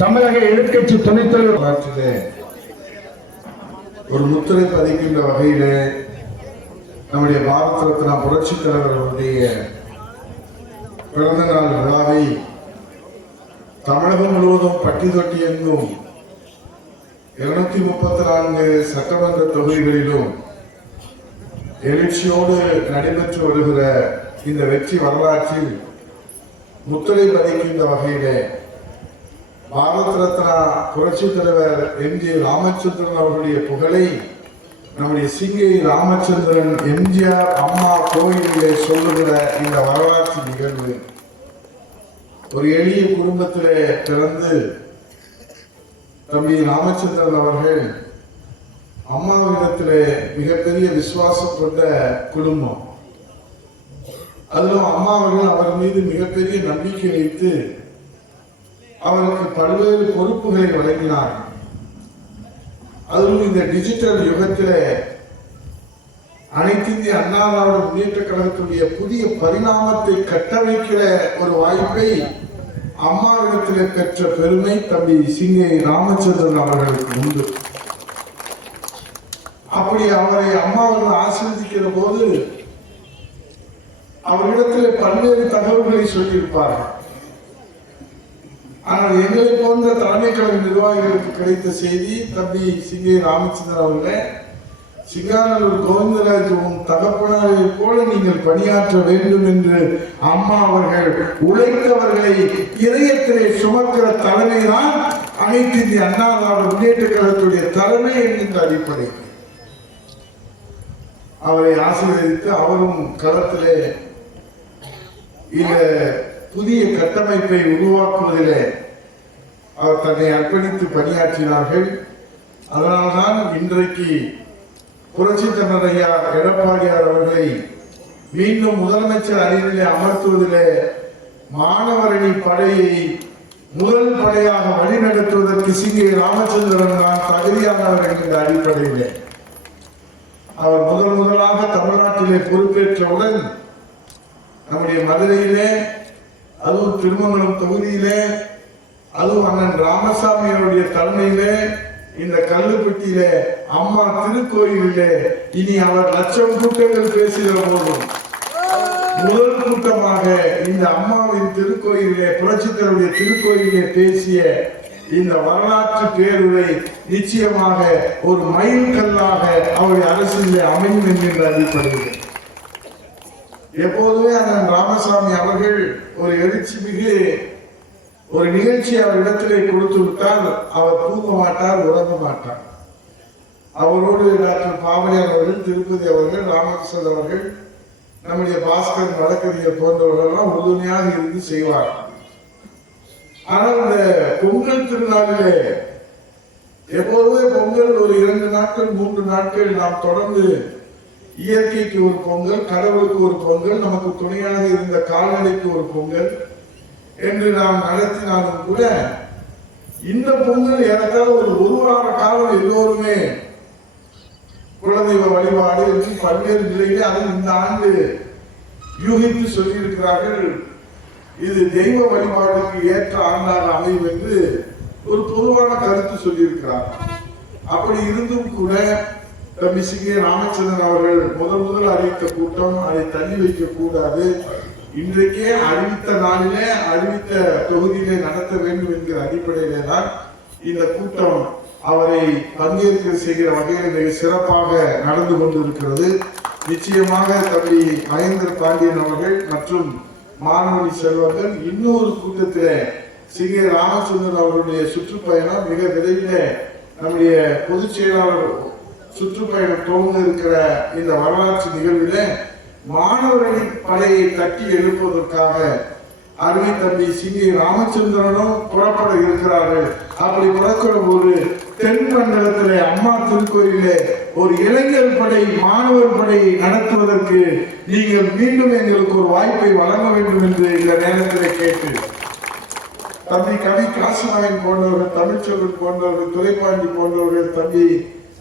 தமிழக எதிர்க்கட்சி துணைத் தலைவர் ஒரு முத்திரை பதிக்கின்ற வகையிலே நம்முடைய பாரத ரத்னா புரட்சி தலைவர்களுடைய பிறந்த நாள் விழாவை தமிழகம் முழுவதும் பட்டி தொட்டி எங்கும் 234 சட்டமன்ற தொகுதிகளிலும் எழுச்சியோடு நடைபெற்று வருகிற இந்த வெற்றி வரலாற்றில் முத்திரை பதிக்கின்ற வகையிலே பாரத ரத்னா புரட்சி தலைவர் எம்.ஜி. ராமச்சந்திரன் அவர்களுடைய புகழை நம்முடைய சிங்கை ராமச்சந்திரன் எம்ஜிஆர் அம்மா கோயிலிலே சொல்லுகிற இந்த வரலாற்று நிகழ்வு ஒரு எளிய குடும்பத்திலே பிறந்து தம்பி ராமச்சந்திரன் அவர்கள் அம்மாவிடத்திலே மிகப்பெரிய விசுவாசம் கொண்ட குடும்பம். அதிலும் அம்மா அவர்கள் அவர் மீது மிகப்பெரிய நம்பிக்கை வைத்து அவருக்கு பல்வேறு பொறுப்புகளை வழங்கினார். அதிலும் இந்த டிஜிட்டல் யுகத்திலே அனைத்து இந்திய அண்ணா திராவிட முன்னேற்ற கழகத்துடைய புதிய பரிணாமத்தை கட்டமைக்கிற ஒரு வாய்ப்பை அம்மாவிடத்திலே பெற்ற பெருமை தம்பி சிங்கை ராமச்சந்திரன் அவர்களுக்கு உண்டு. அப்படி அவரை அம்மாவர்கள் ஆசீர்வதிக்கிற போது அவரிடத்தில் பல்வேறு தகவல்களை சொல்லியிருப்பார்கள். ஆனால் எங்களை போன்ற தலைமை கழக நிர்வாகிகளுக்கு கிடைத்த செய்தி, தம்பி சிங்கை ராமச்சந்திரன் அவர்களே, சிங்காநல்லூர் கோவிந்தராஜ் தகப்பனரை போல நீங்கள் பணியாற்ற வேண்டும் என்று அம்மா அவர்கள் உழைத்தவர்களை இதயத்திலே சுமக்கிற தலைமைதான் அனைத்து இந்திய அண்ணா திராவிட முன்னேற்ற கழகத்துடைய தலைமை என்கின்ற அடிப்படை அவரை ஆசீர்வதித்து அவரும் களத்திலே இந்த புதிய கட்டமைப்பை உருவாக்குவதிலே அவர் தன்னை அர்ப்பணித்து பணியாற்றினார்கள். அதனால்தான் இன்றைக்கு புரட்சி தலைவர் ஐயா எடப்பாடியார் அவர்களை மீண்டும் முதலமைச்சர் அணியிலே அமர்த்துவதிலே மாணவரணி படையை முதல் படையாக வழிநடத்துவதற்கு சிங்கை ராமச்சந்திரன் தான் தகுதியானவர் என்கின்ற அடிப்படையிலே அவர் முதலாக தமிழ்நாட்டிலே பொறுப்பேற்றவுடன் நம்முடைய மதுரையிலே, அதுவும் திருமங்கலம் தொகுதியிலே, அதுவும் அண்ணன் ராமசாமி அவருடைய தலைமையிலே இந்த கல்லுப்பட்டியிலே அம்மா திருக்கோயிலே இனி அவர் லட்சம் கூட்டங்கள் பேசுகிற போதும் முதல் கூட்டமாக இந்த அம்மாவின் திருக்கோயிலே புரட்சித்தருடைய திருக்கோயிலே பேசிய இந்த வரலாற்று பேருரை நிச்சயமாக ஒரு மைல் கல்லாக அவருடைய அரசியலே அமையும் என்கின்ற அடிப்படையில் எப்போதுமே அண்ணன் ராமசாமி அவர்கள் ஒரு எழுச்சி மிகு ஒரு நிகழ்ச்சி அவர் இடத்திலே கொடுத்து விட்டால் அவர் தூங்க மாட்டார், உறங்க மாட்டார். அவரோடு டாக்டர் பாவனியார் அவர்கள், திருப்பதி அவர்கள், ராமகிருஷ்ணன் அவர்கள், நம்முடைய பாஸ்கர் வழக்கறிஞர் போன்றவர்களெல்லாம் உறுதுணையாக இருந்து செய்வார். ஆனால் இந்த பொங்கல் திருநாளிலே எப்போதுமே பொங்கல் ஒரு 2 நாட்கள் 3 நாட்கள் நாம் தொடர்ந்து இயற்கைக்கு ஒரு பொங்கல், கடவுளுக்கு ஒரு பொங்கல், நமக்கு துணையாக இருந்த கால்நடைக்கு ஒரு பொங்கல் என்று நாம் நடத்தினாலும் கூட இந்த பொங்கல் ஏறத்தாழ ஒரு வார காலம் எல்லோருமே குலதெய்வ வழிபாடு என்று பல்வேறு நிலையிலே அதில் இந்த ஆண்டு யூகித்து சொல்லியிருக்கிறார்கள். இது தெய்வ வழிபாடுக்கு ஏற்ற ஆண்டாக அமையும் என்று ஒரு பொதுவான கருத்து சொல்லியிருக்கிறார். அப்படி இருந்தும் கூட தம்பி சிங்கை ராமச்சந்திரன் அவர்கள் முதல் அறிவித்த கூட்டம் அதை தள்ளி வைக்க கூடாது, இன்றைக்கே அறிவித்த நாளிலே அறிவித்த தொகுதியிலே நடத்த வேண்டும் என்கிற அடிப்படையிலே தான் இந்த கூட்டம் அவரை பங்கேற்க செய்கிற வகையில் மிக சிறப்பாக நடந்து கொண்டிருக்கிறது. நிச்சயமாக தம்பி மகேந்திர பாண்டியன் அவர்கள் மற்றும் மாணவனி செல்வர்கள் இன்னொரு கூட்டத்திலே சிங்கை ராமச்சந்திரன் அவர்களுடைய சுற்றுப்பயணம் மிக விரைவில் நம்முடைய பொதுச் செயலாளர் சுற்றுப்பயணம் துவங்க இருக்கிற இந்த வரலாற்று நிகழ்விலே மாணவர்களின் படையை தட்டி எழுப்புவதற்காக அருமை தம்பி சிங்கை ராமச்சந்திரனும் புறப்பட இருக்கிறார்கள். அப்படி புறப்படும் போது தென் மண்டலத்திலே அம்மா திருக்கோயிலே ஒரு இளைஞர் படை, மாணவர் படையை நடத்துவதற்கு நீங்கள் மீண்டும் எங்களுக்கு ஒரு வாய்ப்பை வழங்க வேண்டும் என்று இந்த நேரத்தில் கேட்டு தம்பி கவி காசிநாயன் போன்றவர்கள், தமிழ்ச்செல்வன் போன்றவர்கள், துரைப்பாண்டி போன்றவர்கள், தம்பி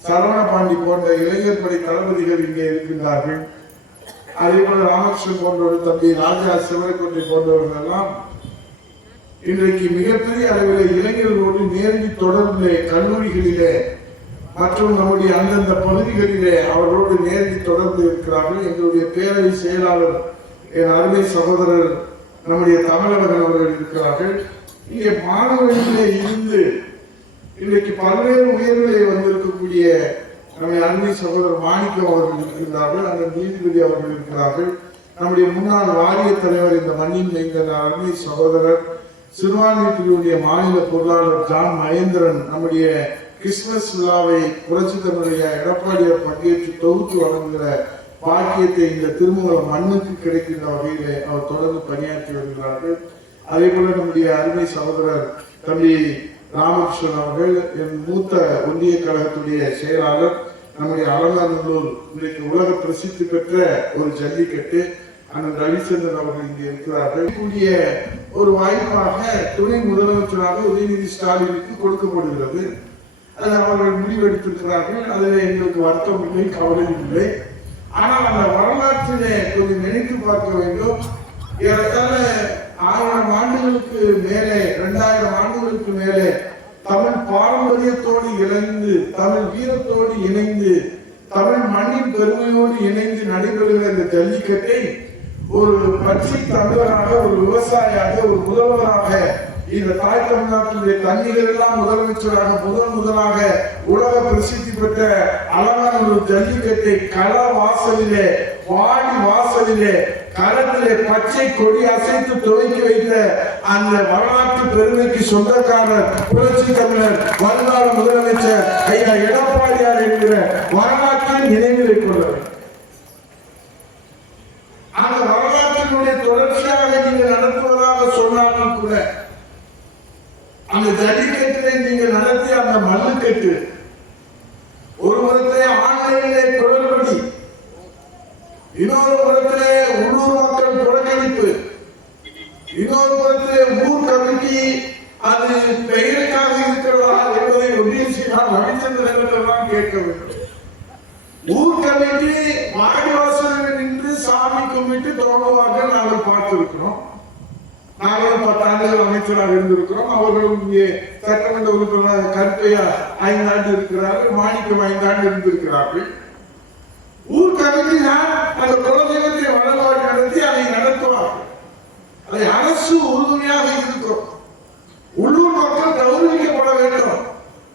சரவணபாண்டி போன்ற இளைஞர் படை தளபதிகள் இங்கே இருக்கின்றார்கள். அதே போல ராமகிருஷ்ணன் போன்றவர்கள், தம்பி ராஜா சிவரக்கொண்டை போன்றவர்கள் எல்லாம் இன்றைக்கு மிகப்பெரிய அளவில் இளைஞர்களோடு பள்ளிகளிலே, கல்லூரிகளிலே மற்றும் நம்முடைய அந்தந்த பகுதிகளிலே அவர்களோடு நேரடி தொடர்பு இருக்கிறார்கள். எங்களுடைய பேரவை செயலாளர் என் அருமை சகோதரர் நம்முடைய தமிழர்கள் அவர்கள் இருக்கிறார்கள். இங்கே மாணவர்களிலே இருந்து இன்றைக்கு பல்வேறு உயர்நிலை வந்திருக்கக்கூடிய நம்முடைய அருமை சகோதரர் மாணிக்கம் அவர்கள் இருக்கிறார்கள். அந்த நீதிபதி அவர்கள் இருக்கிறார்கள். நம்முடைய முன்னாள் வாரிய தலைவர் இந்த மண்ணின் மைந்தர் அருமை சகோதரர் சிறுபான்மை பிரிவுடைய மாநில பொருளாளர் ஜான் மகேந்திரன் நம்முடைய கிறிஸ்துமஸ் விழாவை புரட்சி தன்னுடைய எடப்பாடியார் பங்கேற்று தொகுத்து வழங்குகிற பாக்கியத்தை இந்த திருமங்கலம் மண்ணுக்கு கிடைக்கின்ற வகையிலே அவர் தொடர்ந்து பணியாற்றி வருகிறார்கள். அதே போல நம்முடைய அருமை சகோதரர் தம்பி ராமகிருஷ்ணன் அவர்கள் என் மூத்த ஒன்றிய கழகத்துடைய செயலாளர் நம்முடைய அலங்காநல்லூர் இன்றைக்கு உலக பிரசித்தி பெற்ற ஒரு ஜல்லிக்கட்டு அண்ணன் ரவிச்சந்திரன் அவர்கள் இங்கே இருக்கிறார்கள். கூடிய ஒரு வாய்ப்பாக துணை முதலமைச்சராக உதயநிதி ஸ்டாலினுக்கு கொடுக்கப்படுகிறது. அது அவர்கள் முடிவெடுத்திருக்கிறார்கள். அதில் எங்களுக்கு வருத்தம் இல்லை, கவலை இல்லை. ஆனால் அந்த வரலாற்றிலே கொஞ்சம் நினைத்து பார்க்க வேண்டும். ஏறத்தாழ 1000 ஆண்டுகளுக்கு மேலே, 2000 ஆண்டுகளுக்கு மேலே தமிழ் பாரம்பரியத்தோடு இணைந்து, தமிழ் வீரத்தோடு இணைந்து, தமிழ் மண்ணின் பெருமையோடு இணைந்து நடைபெறுகிற இந்த ஜல்லிக்கட்டை ஒரு பச்சை தமிழராக, ஒரு விவசாயியாக, ஒரு முதல்வராக இந்த தாய் தமிழ்நாட்டினுடைய தண்ணீர் எல்லாம் முதலமைச்சராக முதலாக உலக பிரசித்தி பெற்ற அலங்காநல்லூர் ஜல்லிக்கட்டை கள வாசலிலே, வாடி வாசலிலே, களத்திலே பச்சை கொடி அசைத்து துவக்கி வைத்த அந்த வரலாற்று பெருமைக்கு சொந்தக்காரர் புரட்சி தமிழர் வருங்கால முதலமைச்சர் ஐயா எடப்பாடியார் என்கிற வரலாற்றை நினைவிலே கொண்டவர். அந்த வரலாற்றினுடைய தொடர்ச்சியாக நீங்கள் நடத்துவதாக சொன்னாலும் கூட அந்த ஜல்லிக்கட்டிலே நீங்கள் நடத்திய அந்த மல்லுக்கட்டு ஒரு புறத்திலே ஆன்லைனிலே தொடர்படி, இன்னொரு புறத்திலே உள்ளூர் மக்கள் புறக்கணிப்பு, இன்னொரு புறத்திலே ஊர் கமிட்டி அது பெயருக்காக இருக்கிறதா என்பதை ஒன்றிய செயலாளர் ரவிச்சந்திரன் கேட்க வேண்டும். ஊர் கமிட்டி வாடிவாசலில் நின்று சாமி கும்பிட்டு தோணுவாங்க நாங்கள் பார்த்திருக்கிறோம். நாங்களும் 10 ஆண்டுகள் அமைச்சராக இருந்திருக்கிறோம். அவர்களும் இங்கே சட்டமன்ற உறுப்பினர் கருப்பையா 5 ஆண்டு இருக்கிறார்கள், மாணிக்கம் 5 ஆண்டு இருந்திருக்கிறார்கள். ஊர் கமிட்டி தான் அந்த குலதெய்வத்தை வழிபாடு நடத்தி அதை நடத்துவார்கள். அதை அரசு உறுதுணையாக இருக்கும். உள்ளூர் மக்கள் கௌரவிக்கப்பட வேண்டும்,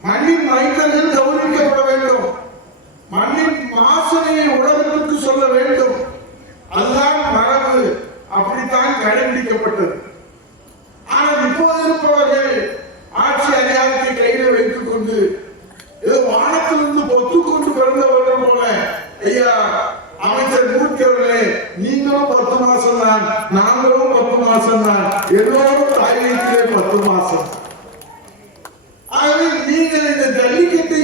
மண்ணின் மைந்தர்கள் கௌரவிக்கப்பட வேண்டும், மண்ணின் வாசனையை உலகத்திற்கு சொல்ல வேண்டும். அதுதான் மரபு, அப்படித்தான் கடைபிடிக்கப்பட்டது. ஆனால் இப்போது இருப்பவர்கள் ஆட்சி அதிகாரத்தை கையில் வைத்துக் கொண்டு ஏதோ வானத்திலிருந்து பொத்துக்கொண்டு பிறந்தவர்கள் போல, ஐயா அமைச்சர் மூர்த்தி அவர்களே, நீங்களும் 10 மாசம் தான், நாங்களும் 10 மாசம் தான், எல்லோரும் தாயத்திலே 10 மாசம். ஆகவே நீங்கள் இந்த ஜல்லிக்கட்டை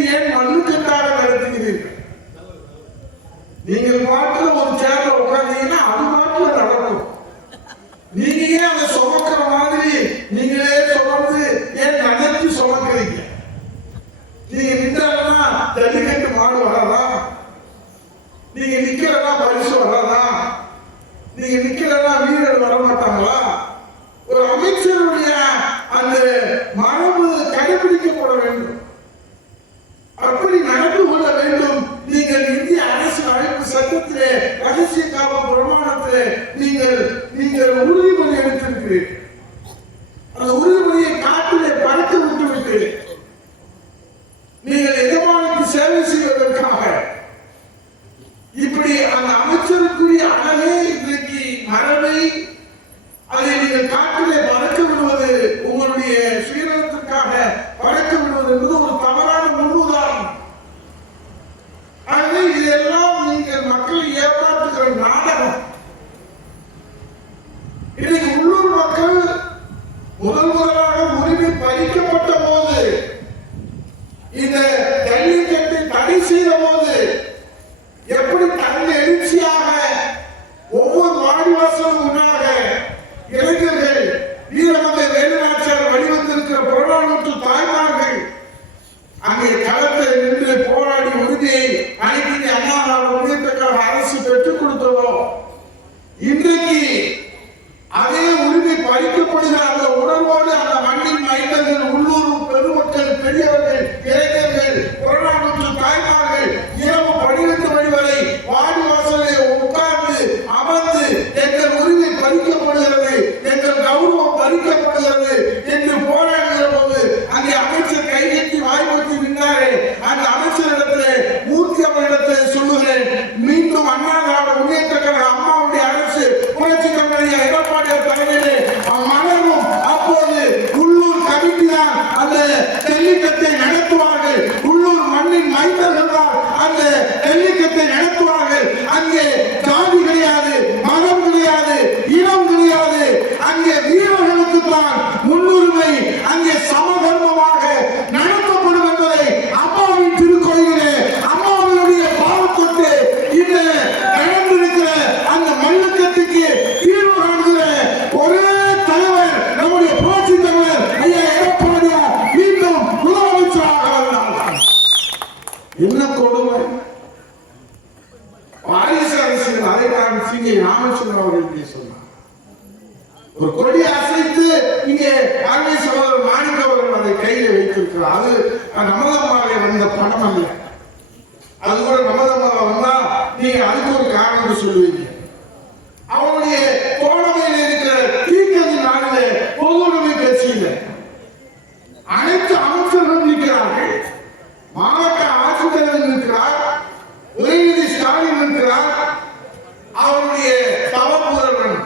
கொடுத்திருக்கிறார். அது நமதமாக வந்த பணம் அல்ல. அது கூட நமதமாக வந்தா நீங்க அதுக்கு ஒரு காரணம் சொல்லுவீங்க. அவருடைய தோழமையில் இருக்கிற தீக்கதி நாளிலே பொதுவுடைமை கட்சியில அனைத்து அமைச்சர்களும் இருக்கிறார்கள். மாவட்ட ஆட்சித்தலைவர் இருக்கிறார், உதயநிதி ஸ்டாலின் இருக்கிறார், அவருடைய தவப்புதல்வன்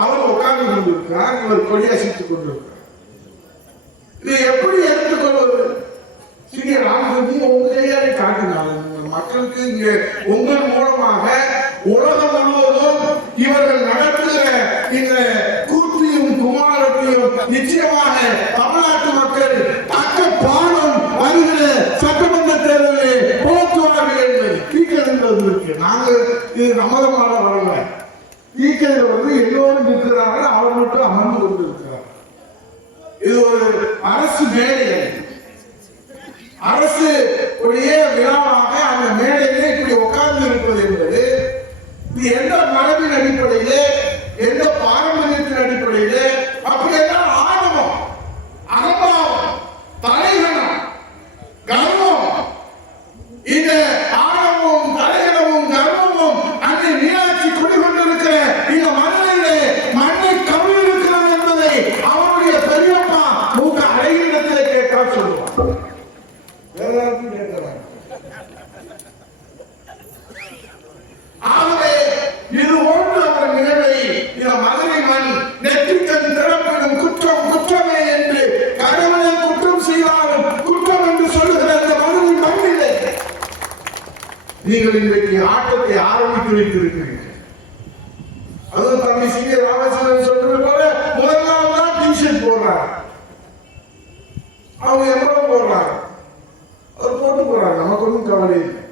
அவர் உட்கார்ந்து கொண்டிருக்கிறார், இவர் கொடியசைத்துக் கொண்டிருக்கிறார். இதை எப்படி எடுத்துக்கொள்வது? சிறிய ராமசாமி உங்க கையாலே காட்டினாங்க மக்களுக்கு. இங்க உங்கள் மூலமாக உலகம் முழுவதும் இவர்கள் நடத்துகிற இந்த கூற்றியும் குமாரத்தையும் நிச்சயமாக தமிழ்நாட்டு மக்கள் தக்க பாடம் வருகிற சட்டமன்ற தேர்தலில் போக்குவார்கள் என்பது தீக்கதில் இருக்கு. நாங்கள் இது நமதமாக வரல. தீக்கதில் எல்லோரும் இருக்கிறார்கள், அவர் மட்டும் அமர்ந்து கொண்டிருக்கிறார். இது ஒரு அரசு மேடை, அரசு உடைய விழாவாக அந்த மேடையிலே இப்படி உட்கார்ந்து இருப்பது என்பது இது எந்த மரபின் அடிப்படையிலே, எந்த பாரம்பரியத்தின் அடிப்படையிலே, அப்படியெல்லாம் ஆணவம், அகம்பாவம், தலைகணம், கர்வம், இந்த ஆணவமும் தலைகணமும் கர்வமும் அங்கே மீனாட்சி குடிகொண்டிருக்கிற இந்த மண்ணிலே மண்ணை கவிழ் இருக்கிறது என்பதை அவருடைய பெரியப்பா மூக்க அழகிடத்திலே கேட்டால் சொல்லுவார். வேற யாருக்கும் கேட்கிறாங்க. ஆகவே இது போன்ற ஒரு நிகழ்வை இந்த மதுரை மண் நெற்றிக்கண் திறப்பிடும் குற்றம் குற்றமே என்று கடவுளை குற்றம் செய்தாலும் குற்றம் என்று சொல்லுகிற இந்த மதுரை மண்ணிலே நீங்கள் இன்றைக்கு ஆட்டத்தை ஆரம்பித்து வைத்திருக்கிறீர்கள். அதுவும் தம்பி சி ராமச்சந்திரன் சொல்றது போல முதல் நாள் தான் டியூஷன் போடுறாங்க, அவங்க எவ்வளவு போடுறாங்க, அவர் போட்டு போறாங்க, நமக்கு ஒன்றும் கவலை இல்லை.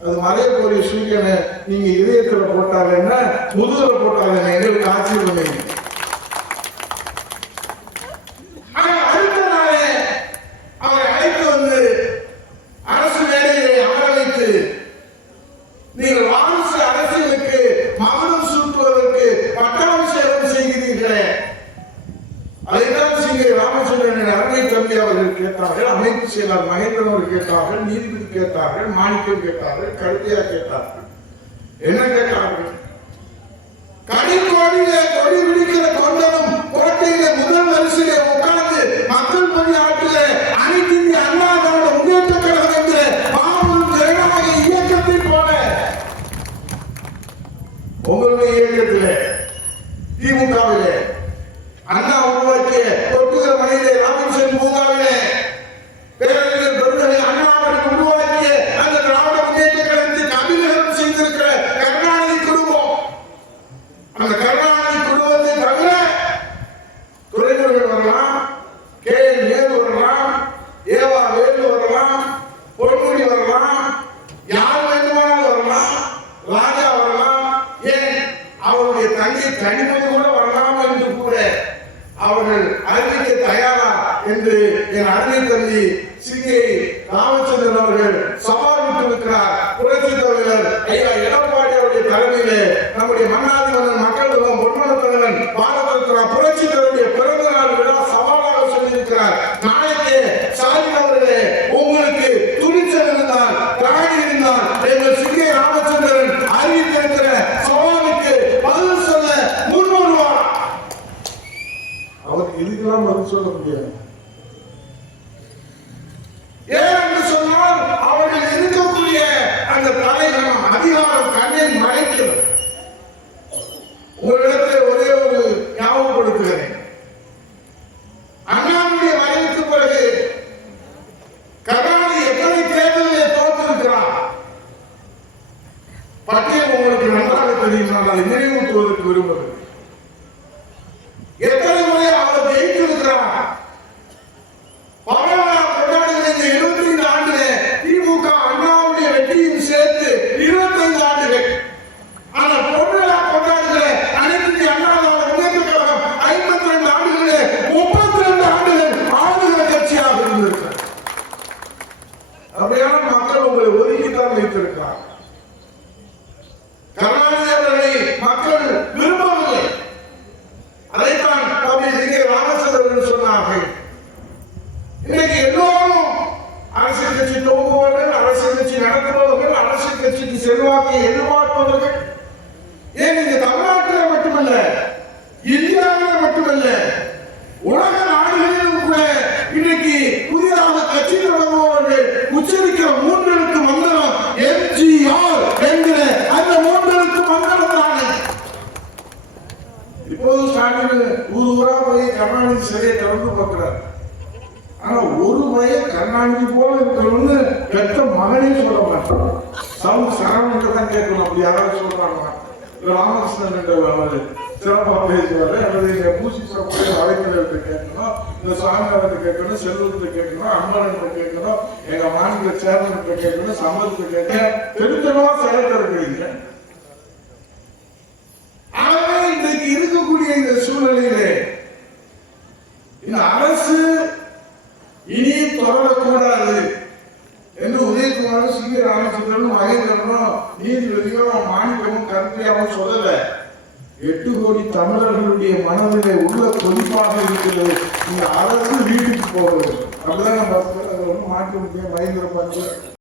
அது மலைய போறிய சூரியனை நீங்க இதயத்துல போட்டாங்கன்னா முதுகுல போட்டாங்க எங்களுக்கு ஆச்சரியம் இல்லை. அடுத்த நாளே அவரை அழைத்து வந்து அரசு வேலையை அமர வைத்து நீங்கள் வாரிசு அரசியலுக்கு மகுடம் சூட்டுவதற்கு பட்டாபிஷேகம் செய்கிறீர்களே, அதைத்தான் சிங்கை ராமச்சந்திரன் அருமை தம்பி அவர்கள் கேட்டார்கள், அமைப்பு செயலாளர் மகேந்திரன் அவர்கள் கேட்டார்கள், நீதிபதி கேட்டார்கள், மாணிக்கம் கேட்டார்கள், கருத்தையா கேட்டார்கள். என்ன கேட்டார்கள்? கடிக்கோடியிலே கொடி விடுக்கிற கொண்டனும் கோட்டையிலே முதல் வரிசையிலே உட்கார்ந்து மக்கள் பணியாற்றிய அனைத்து இந்திய அண்ணா திராவிட முன்னேற்ற கழகம் என்கிற மாபெரும் ஜனநாயக இயக்கத்தை போல உங்களுடைய இயக்கத்திலே திமுகவிலே அண்ணா உருவாக்கிய தொட்டுகிற மனையிலே ராமகிருஷ்ணன் பூங்காவிலே பேரறிஞர் பெருந்தகை அண்ணா அவர்கள் உருவாக்கிய அந்த திராவிட முன்னேற்ற கழகத்துக்கு அபிநயம் செய்திருக்கிற கருணாநிதி குடும்பம், அந்த கருணாநிதி குடும்பத்தை தவிர துரைமுருகன் வரலாம், கே நேரு வரலாம், ஏவா வேலு வரலாம், பொன்முடி வரலாம், யார் வேண்டுமானாலும் வரலாம், ராஜா வரலாம், ஏன் அவருடைய தங்கை கனிமொழி கூட வரலாம் என்று கூட அவர்கள் அறிவிக்க தயாரா என்று என் அருமை தம்பி சிங்கை ராமச்சந்திரன் அவர்கள் சவால் விட்டிருக்கிறார். புரட்சி தலைவர் ஐயா எடப்பாடி அவருடைய தலைமையிலே நம்முடைய மன்னாதி மன்னன் மக்கள் பொன்மன தலைவன் பாரத ரத்னா புரட்சி தலைவருடைய பிறந்த நாள் விழா சவாலாக சொல்லியிருக்கிறார். நாளைக்கு ஸ்டாலின் அவர்களே உங்களுக்கு துணிச்சல் இருந்தால், திராணி இருந்தால் எங்கள் சிங்கை ராமச்சந்திரன் அறிவித்திருக்கிற சவாலுக்கு பதில் சொல்ல முன்வருவார். அவர் இதுக்கெல்லாம் பதில் சொல்ல முடியாது. ஏன் என்று சொன்னால் அவர்கள் இருக்கக்கூடிய அந்த தலைகணம் அதிகாரம் கண்ணை மறைக்கிறது. உங்களிடத்தில் ஒரே ஒரு ஞாபகப்படுத்துகிறேன். அண்ணாவுடைய மறைவுக்கு பிறகு கருணாநிதி எத்தனை தேர்தலிலே தோற்றிருக்கிறார் பட்டியல் உங்களுக்கு நன்றாக தெரியும். நான் அதை நினைவூட்டுவதற்கு விரும்புகிறேன். எத்தனை முறை அவர் ஜெயித்திருக்கிறார். பரவாயில்ல கொண்டாடுகிற இந்த 25 ஆண்டுகளே திமுக அண்ணாவுடைய வெற்றியும் சேர்த்து 25 ஆண்டுகள். ஆனால் பொருளா கொண்டாடுகிற அனைத்து இந்திய அண்ணா திராவிட முன்னேற்ற கழகம் 52 ஆண்டுகளே 32 ஆண்டுகள் ஆளுகிற கட்சியாக இருந்திருக்கிறார். அப்படியான மக்கள் உங்களை ஒதுக்கித்தான் வைத்திருக்கிறார். கருணாநிதி அவர்களை மக்கள் விரும்பவில்லை. அதைத்தான் தம்பி சிங்கை ராமச்சந்திரன் சொன்னார்கள். ஆனா ஒரு வயது கருணாநிதி போல இருக்கணும்னு பெற்ற மகனே சொல்ல மாட்டான். சரவணன் தான் கேட்கணும். அப்படி யாராவது சொல்றாங்க ராமகிருஷ்ணன் அவர் சிறப்பா பேசுவாரு, அல்லது மூசி சிறப்பு வலைஞர்கிட்ட கேட்கணும், இந்த சாமியார்கிட்ட கேட்கணும், செல்வத்தை கேட்கணும், அம்மன்கிட்ட கேட்கணும், எங்க மாநில சேர்மன்கிட்ட கேட்கணும், சம்பளத்தை கேட்க தெரிஞ்சவா செயல்படுறீங்க. ஆகவே இன்றைக்கு இருக்கக்கூடிய இந்த சூழ்நிலையிலே இந்த அரசு இனி தொடரக்கூடாது என்று உதயகுமாரும் சி ராமச்சந்திரனும் மகேந்திரனும் நீதிபதியும் மாணிக்கமும் கருத்தையாவும் சொல்லல. 8 கோடி தமிழர்களுடைய மனதிலே உள்ள கொதிப்பாக இருக்கிறது. இந்த அரசு வீட்டுக்கு போகிறது. அப்படிதான் நம்ம மாற்ற முடியும். மகேந்திர பார்த்து